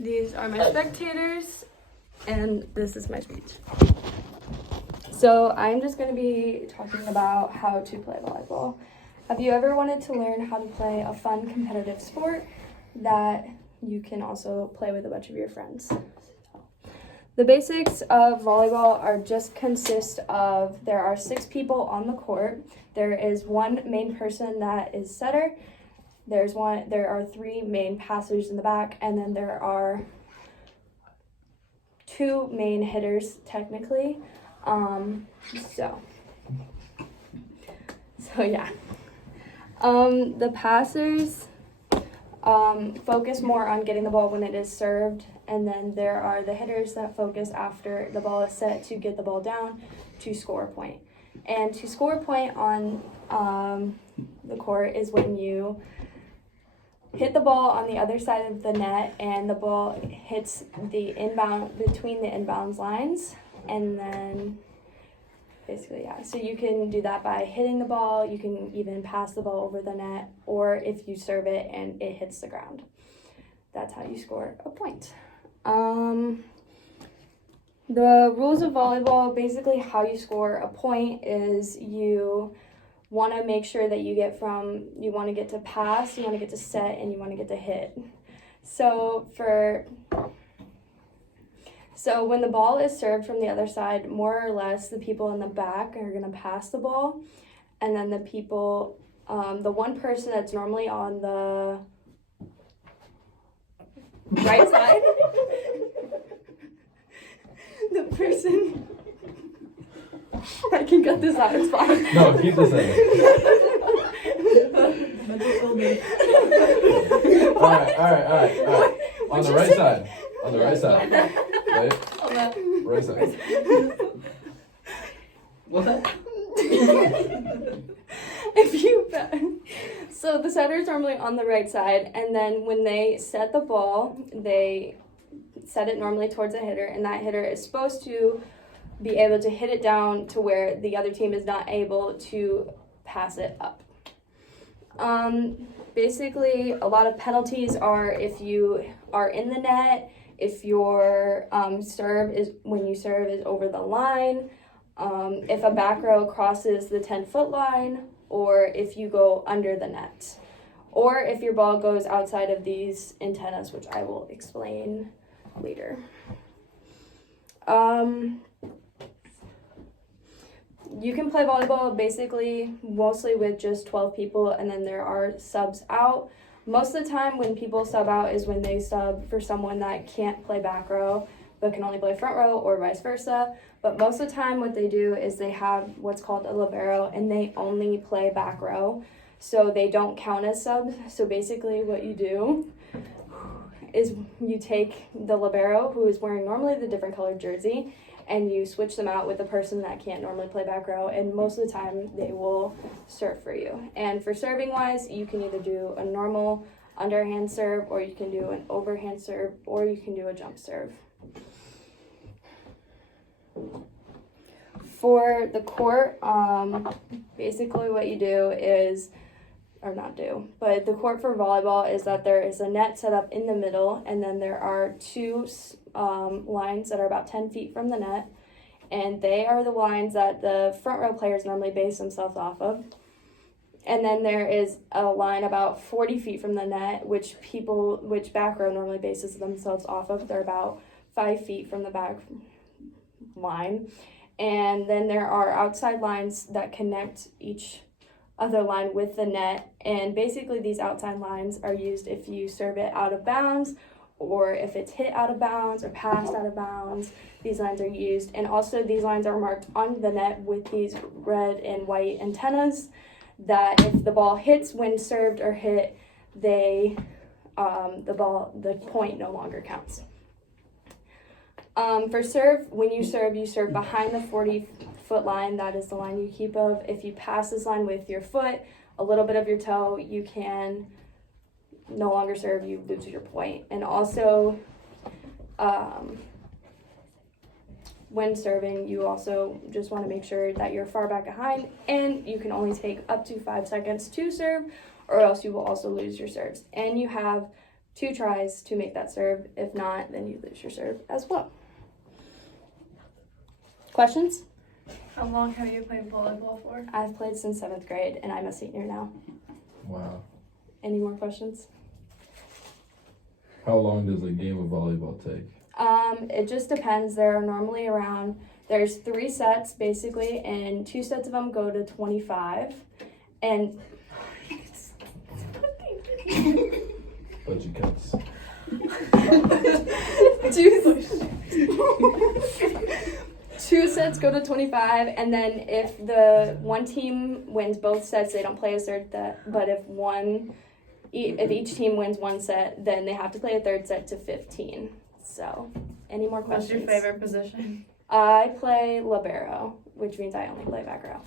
These are my spectators, and this is my speech. So I'm just going to be talking about how to play volleyball. Have you ever wanted to learn how to play a fun competitive sport that you can also play with a bunch of your friends? The basics of volleyball are just consist of there are 6 people on the court. There is one main person that is setter. There are 3 main passers in the back, and then there are 2 main hitters technically. The passers focus more on getting the ball when it is served, and then there are the hitters that focus after the ball is set to get the ball down to score a point. And to score a point on the court is when you hit the ball on the other side of the net and the ball hits the between the inbounds lines, and then basically, so you can do that by hitting the ball. You can even pass the ball over the net, or if you serve it and it hits the ground. That's how you score a point. The rules of volleyball, basically how you score a point is you want to make sure that you want to get to pass, you want to get to set, and you want to get to hit. So when the ball is served from the other side, more or less the people in the back are going to pass the ball, and then the one person that's normally on the right side, the person, I can cut this out, it's fine. No, keep this in. All right. On the right side. On the right side. Right? On the Right side. What? So the setter is normally on the right side, and then when they set the ball, they set it normally towards a hitter, and that hitter is supposed to be able to hit it down to where the other team is not able to pass it up. Basically, a lot of penalties are if you are in the net, if your serve is over the line, if a back row crosses the 10-foot line, or if you go under the net, or if your ball goes outside of these antennas, which I will explain later. You can play volleyball basically mostly with just 12 people, and then there are subs out. Most of the time when people sub out is when they sub for someone that can't play back row but can only play front row, or vice versa. But most of the time what they do is they have what's called a libero, and they only play back row, so they don't count as subs. So basically what you do is you take the libero, who is wearing normally the different colored jersey, and you switch them out with the person that can't normally play back row, and most of the time they will serve for you. And for serving wise, you can either do a normal underhand serve, or you can do an overhand serve, or you can do a jump serve. For the court, basically what you do is, or not do, but the court for volleyball is that there is a net set up in the middle, and then there are 2 lines that are about 10 feet from the net, and they are the lines that the front row players normally base themselves off of. And then there is a line about 40 feet from the net, which back row normally bases themselves off of. They're about 5 feet from the back line. And then there are outside lines that connect each other line with the net, and basically these outside lines are used if you serve it out of bounds, or if it's hit out of bounds or passed out of bounds. These lines are used, and also these lines are marked on the net with these red and white antennas that if the ball hits when served or hit, the point no longer counts. For serve, when you serve behind the 40-foot line. That is the line you keep of. If you pass this line with your foot, a little bit of your toe, you can no longer serve, you lose your point. And also, when serving, you also just want to make sure that you're far back behind, and you can only take up to 5 seconds to serve, or else you will also lose your serves. And you have 2 tries to make that serve. If not, then you lose your serve as well. Questions? How long have you played volleyball for? I've played since 7th grade, and I'm a senior now. Wow. Any more questions? How long does a game of volleyball take? It just depends. There are normally there's 3 sets basically, and 2 sets of them go to 25. And Budgie cuts. two sets go to 25, and then if the one team wins both sets, they don't play a third set. But if each team wins 1 set, then they have to play a third set to 15. So, any more What's questions? your favorite position? I play libero, which means I only play back row.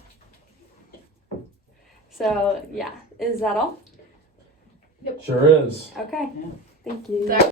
So, yeah. Is that all? Sure is. Okay. Thank you.